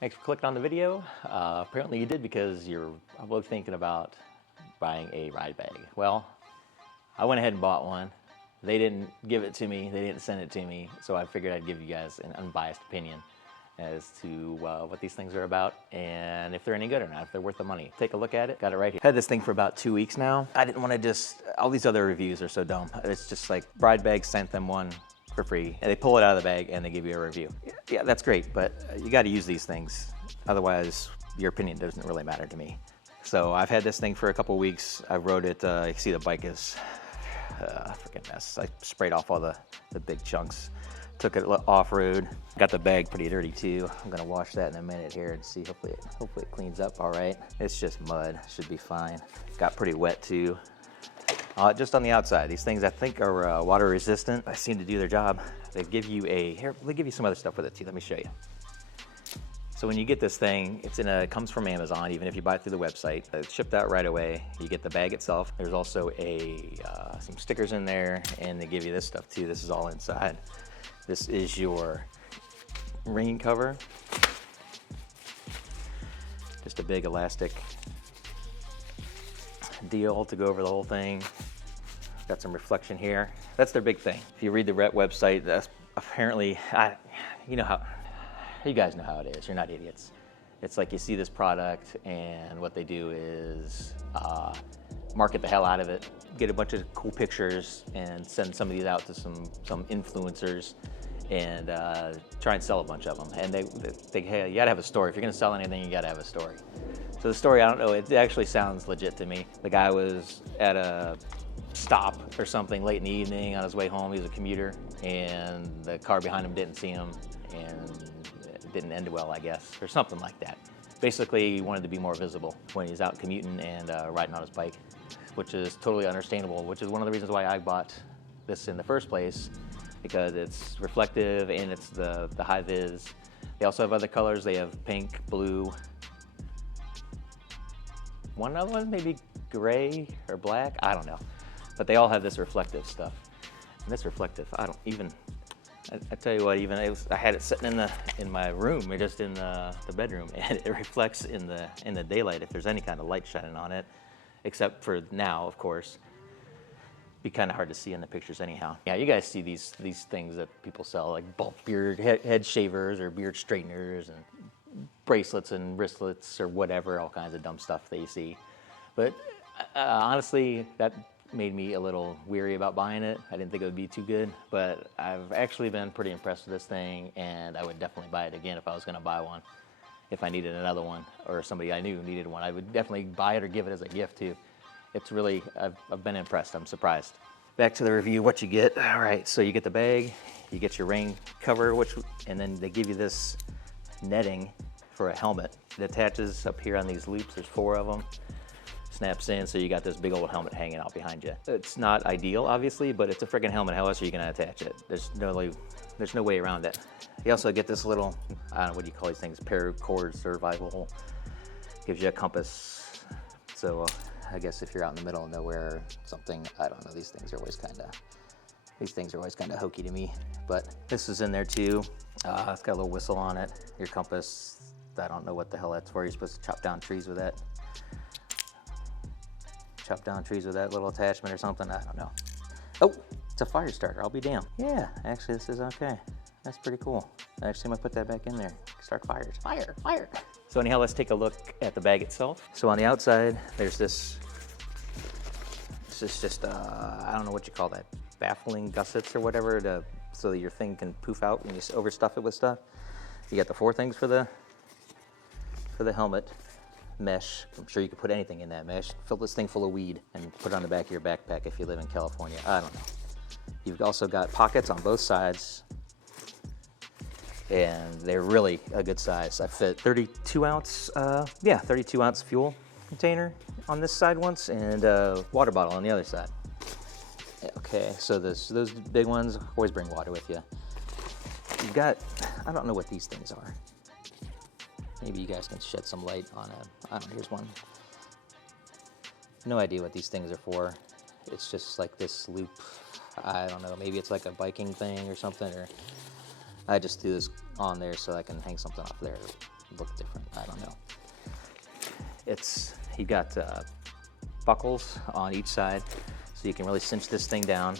Thanks for clicking on the video. Apparently you did because you're probably thinking about buying a ride bag. Well, I went ahead and bought one. They didn't give it to me, they didn't send it to me, so I figured I'd give you guys an unbiased opinion as to what these things are about and if they're any good or not, if they're worth the money. Take a look at it, got it right here. Had this thing for about 2 weeks now. I didn't want to just, all these other reviews are so dumb. It's just like RiderBag sent them one for free and they pull it out of the bag and they give you a review. Yeah, that's great, but you got to use these things. Otherwise, your opinion doesn't really matter to me. So I've had this thing for a couple weeks. I rode it, you can see the bike is a freaking mess. I sprayed off all the big chunks. Took it off-road. Got the bag pretty dirty too. I'm gonna wash that in a minute here and see, hopefully it cleans up all right. It's just mud, should be fine. Got pretty wet too. Just on the outside. These things I think are water resistant. They seem to do their job. They give you they give you some other stuff with it too. Let me show you. So when you get this thing, it comes from Amazon, even if you buy it through the website. It's shipped out right away. You get the bag itself. There's also some stickers in there, and they give you this stuff too. This is all inside. This is your rain cover. Just a big elastic deal to go over the whole thing. Got some reflection here. That's their big thing. If you read the website, that's apparently, you guys know how it is. You're not idiots. It's like you see this product and what they do is market the hell out of it, get a bunch of cool pictures and send some of these out to some influencers and try and sell a bunch of them. And they think, hey, you gotta have a story. If you're gonna sell anything, you gotta have a story. So the story, I don't know, it actually sounds legit to me. The guy was at a stop or something late in the evening on his way home. He was a commuter and the car behind him didn't see him and it didn't end well, I guess, or something like that. Basically, he wanted to be more visible when he's out commuting and riding on his bike, which is totally understandable, which is one of the reasons why I bought this in the first place, because it's reflective and it's the high vis. They also have other colors. They have pink, blue, one other one maybe gray or black, I don't know. But they all have this reflective stuff. And this reflective, I tell you what, I had it sitting in my room, or just in the bedroom, and it reflects in the daylight if there's any kind of light shining on it, except for now, of course. Be kind of hard to see in the pictures anyhow. Yeah, you guys see these things that people sell, like bulk beard head shavers or beard straighteners and bracelets and wristlets or whatever, all kinds of dumb stuff that you see. But honestly, that made me a little weary about buying it. I didn't think it would be too good, but I've actually been pretty impressed with this thing, and I would definitely buy it again if I was gonna buy one. If I needed another one, or somebody I knew needed one, I would definitely buy it or give it as a gift too. It's really, I've been impressed, I'm surprised. Back to the review, what you get. All right, so you get the bag, you get your rain cover, and then they give you this netting for a helmet. It attaches up here on these loops, there's 4 of them. Snaps in, so you got this big old helmet hanging out behind you. It's not ideal, obviously, but it's a freaking helmet. How else are you gonna attach it? There's no way around it. You also get this little, I don't know, what do you call these things? Paracord survival. Gives you a compass. So I guess if you're out in the middle of nowhere or something, I don't know, these things are always kind of hokey to me. But this is in there too. It's got a little whistle on it. Your compass, I don't know what the hell that's for. You're supposed to chop down trees with that. Chop down trees with that little attachment or something, I don't know. Oh, it's a fire starter, I'll be damned. Yeah, actually this is okay. That's pretty cool. Actually, I'm gonna put that back in there. Start fires, fire, fire. So anyhow, let's take a look at the bag itself. So on the outside, there's this is just, I don't know what you call that, baffling gussets or whatever, so that your thing can poof out and you overstuff it with stuff. You got the 4 things for the helmet. Mesh, I'm sure you could put anything in that mesh. Fill this thing full of weed and put it on the back of your backpack if you live in California. I don't know. You've also got pockets on both sides, and they're really a good size. I fit 32 ounce fuel container on this side once, and a water bottle on the other side. Okay, so those big ones, always bring water with you. You've got, I don't know what these things are. Maybe you guys can shed some light on I don't know, here's one. No idea what these things are for. It's just like this loop. I don't know, maybe it's like a biking thing or something, or I just threw this on there so I can hang something off there. look different. I don't know. You got buckles on each side, so you can really cinch this thing down.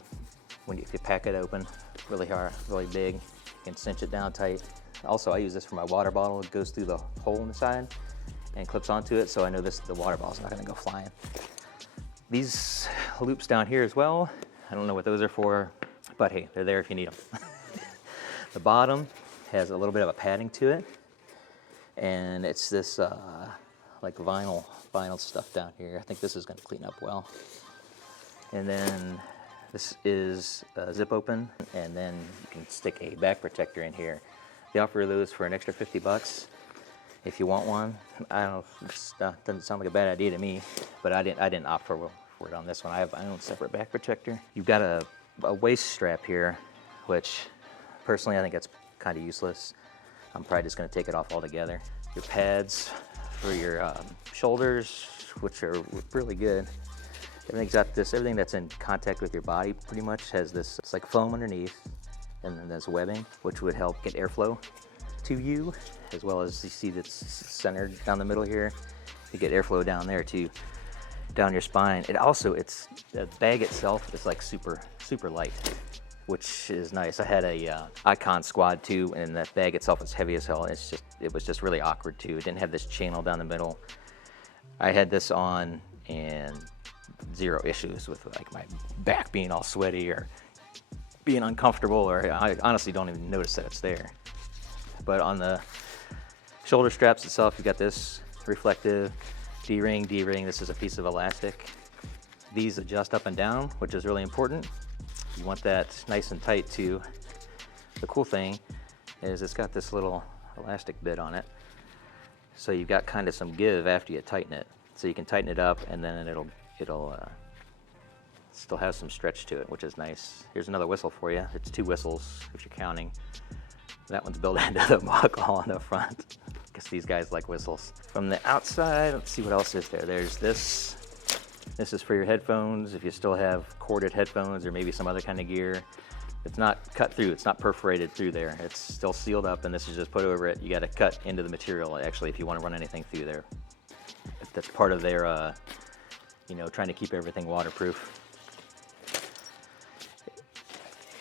If you pack it open really hard, really big, you can cinch it down tight. Also, I use this for my water bottle. It goes through the hole in the side and clips onto it, so I know the water bottle's not gonna go flying. These loops down here as well, I don't know what those are for, but hey, they're there if you need them. The bottom has a little bit of a padding to it, and it's this like vinyl stuff down here. I think this is gonna clean up well. And then this is a zip open, and then you can stick a back protector in here. They offer those for an extra $50 if you want one. I don't know, it doesn't sound like a bad idea to me, but I didn't opt for it on this one. I have my own separate back protector. You've got a waist strap here, which personally I think that's kind of useless. I'm probably just gonna take it off altogether. Your pads for your shoulders, which are really good. Everything's got this, everything that's in contact with your body pretty much has this, it's like foam underneath, and then there's webbing, which would help get airflow to you, as well as you see that's centered down the middle here. You get airflow down there too, down your spine. The bag itself is like super light, which is nice. I had a Icon Squad 2, and that bag itself is heavy as hell. It was just really awkward too. It didn't have this channel down the middle. I had this on and zero issues with like my back being all sweaty or being uncomfortable, or I honestly don't even notice that it's there. But on the shoulder straps itself, you got this reflective D-ring. This is a piece of elastic. These adjust up and down, which is really important. You want that nice and tight too. The cool thing is it's got this little elastic bit on it, so you've got kind of some give after you tighten it. So you can tighten it up, and then it'll still have some stretch to it, which is nice. Here's another whistle for you. It's 2 whistles if you're counting. That one's built into the buckle on the front, because these guys like whistles. From the outside, let's see what else is there. There's this. This is for your headphones, if you still have corded headphones or maybe some other kind of gear. It's not cut through, it's not perforated through there. It's still sealed up, and this is just put over it. You got to cut into the material, actually, if you want to run anything through there. That's part of their, trying to keep everything waterproof.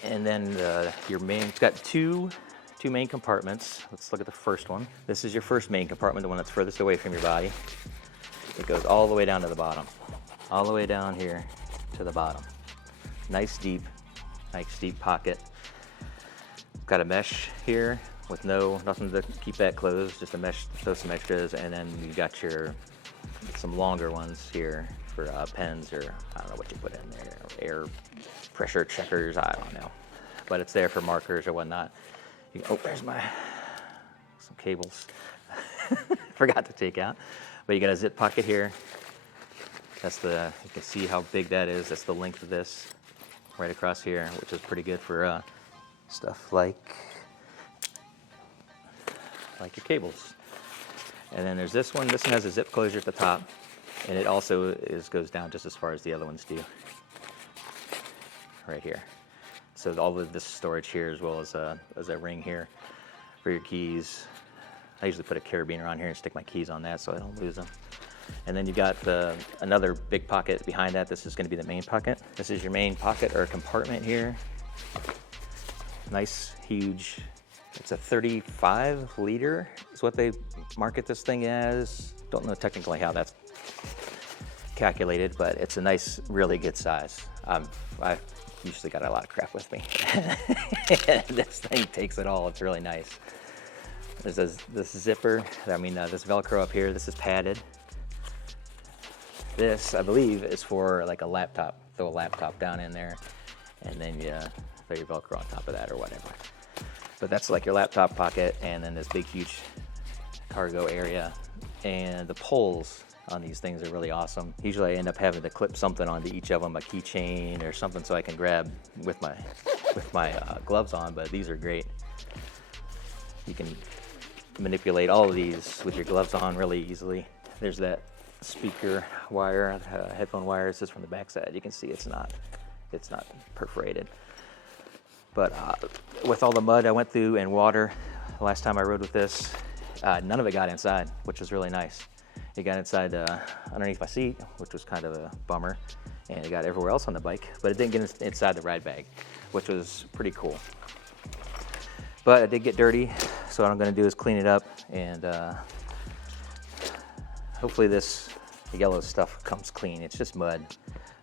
And then it's got two main compartments. Let's look at the first one. This is your first main compartment, the one that's furthest away from your body. It goes all the way down to the bottom. All the way down here to the bottom. Nice deep pocket. Got a mesh here with nothing to keep that closed, just a mesh to throw some extras, and then you got some longer ones here for pens, or I don't know what you put in there, air pressure checkers, I don't know. But it's there for markers or whatnot. There's some cables. Forgot to take out. But you got a zip pocket here. You can see how big that is. That's the length of this right across here, which is pretty good for stuff like your cables. And then there's this one. This one has a zip closure at the top, and it also goes down just as far as the other ones do. Right here. So all of this storage here, as well as a ring here for your keys. I usually put a carabiner on here and stick my keys on that so I don't lose them. And then you got another big pocket behind that. This is going to be the main pocket. This is your main pocket or compartment here. Nice, huge. It's a 35 liter is what they market this thing as. Don't know technically how that's calculated, but it's a nice, really good size. I've usually got a lot of crap with me. This thing takes it all. It's really nice. There's this zipper, this Velcro up here. This is padded. This, I believe, is for like a laptop. Throw a laptop down in there, and then you throw your Velcro on top of that or whatever. But that's like your laptop pocket, and then this big, huge cargo area. And the poles on these things are really awesome. Usually I end up having to clip something onto each of them, a keychain or something, so I can grab with my gloves on, but these are great. You can manipulate all of these with your gloves on really easily. There's that speaker wire, headphone wire. This is from the back side. You can see it's not perforated. But with all the mud I went through and water last time I rode with this, None of it got inside, which was really nice. It got inside underneath my seat, which was kind of a bummer, and it got everywhere else on the bike, but it didn't get inside the ride bag, which was pretty cool. But it did get dirty, so what I'm going to do is clean it up, and hopefully this yellow stuff comes clean. It's just mud,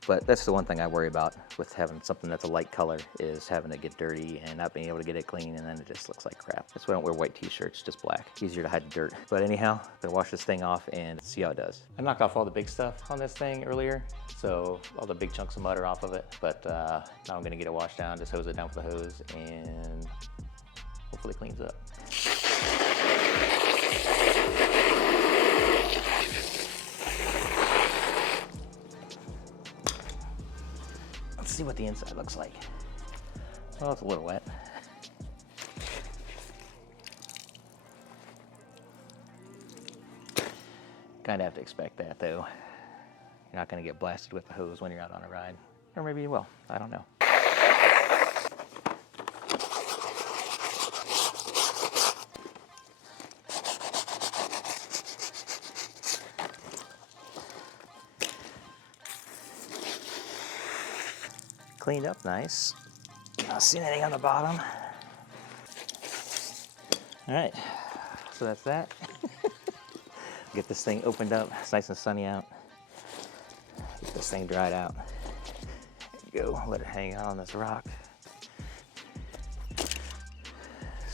but that's the one thing I worry about with having something that's a light color, is having to get dirty and not being able to get it clean, and then it just looks like crap. That's why I don't wear white t-shirts, just black. It's easier to hide the dirt. But anyhow, I'm gonna wash this thing off and see how it does. I knocked off all the big stuff on this thing earlier, so all the big chunks of mud are off of it, but now I'm gonna get it washed down, just hose it down with the hose, and hopefully it cleans up. Let's see what the inside looks like. Well, it's a little wet. Kind of have to expect that, though. You're not going to get blasted with the hose when you're out on a ride. Or maybe you will. I don't know. Cleaned up nice. Not seeing anything on the bottom. All right, so that's that. Get this thing opened up. It's nice and sunny out. Get this thing dried out. Go, let it hang out on this rock. See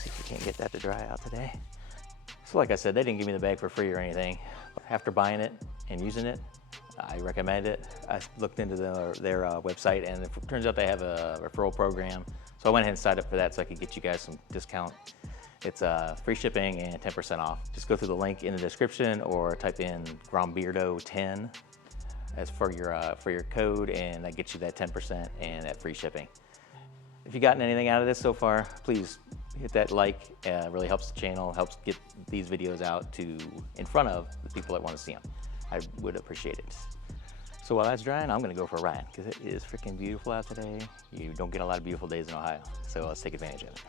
if we can't get that to dry out today. So like I said, they didn't give me the bag for free or anything. After buying it and using it, I recommend it. I looked into their website, and it turns out they have a referral program. So I went ahead and signed up for that so I could get you guys some discount. It's free shipping and 10% off. Just go through the link in the description or type in Grombeardo10 as for your code, and that gets you that 10% and that free shipping. If you've gotten anything out of this so far, please hit that like. It really helps the channel, helps get these videos out in front of the people that want to see them. I would appreciate it. So while that's drying, I'm gonna go for a ride because it is freaking beautiful out today. You don't get a lot of beautiful days in Ohio, so let's take advantage of it.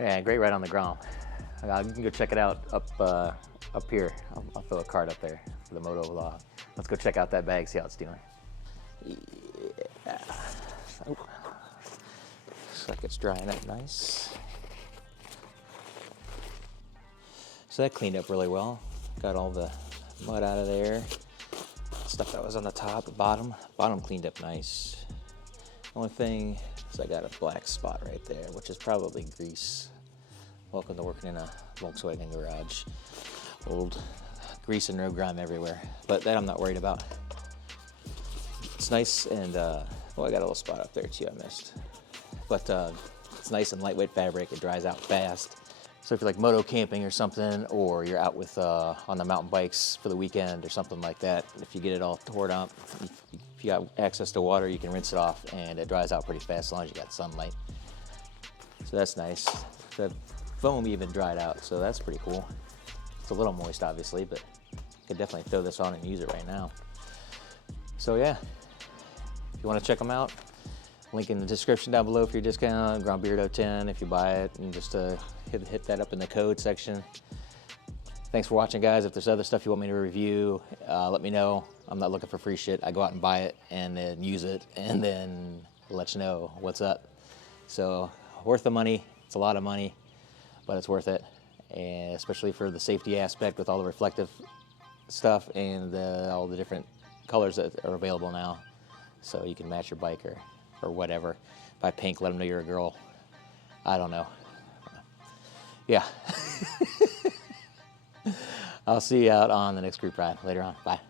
Yeah, great ride on the Grom. You can go check it out up here. I'll throw a card up there for the MotoVlog. Let's go check out that bag, see how it's doing. Yeah. Oh. Looks like it's drying up nice. So that cleaned up really well. Got all the mud out of there. Stuff that was on the top, bottom cleaned up nice. The only thing is I got a black spot right there, which is probably grease. Welcome to working in a Volkswagen garage. Old grease and road grime everywhere, but that I'm not worried about. It's nice, and well, I got a little spot up there too I missed. But it's nice and lightweight fabric. It dries out fast. So if you're like moto camping or something, or you're out with on the mountain bikes for the weekend or something like that, if you get it all torn up, if you got access to water, you can rinse it off, and it dries out pretty fast as long as you got sunlight. So that's nice. The foam even dried out, so that's pretty cool. It's a little moist, obviously, but you could definitely throw this on and use it right now. So yeah, if you want to check them out, link in the description down below for your discount, Grombeardo10 if you buy it, and just hit that up in the code section. Thanks for watching, guys. If there's other stuff you want me to review, let me know. I'm not looking for free shit. I go out and buy it and then use it and then let you know what's up. So worth the money. It's a lot of money, but it's worth it, and especially for the safety aspect with all the reflective stuff and all the different colors that are available now. So you can match your bike or whatever. Buy pink, let them know you're a girl. I don't know. Yeah. I'll see you out on the next group ride later on. Bye.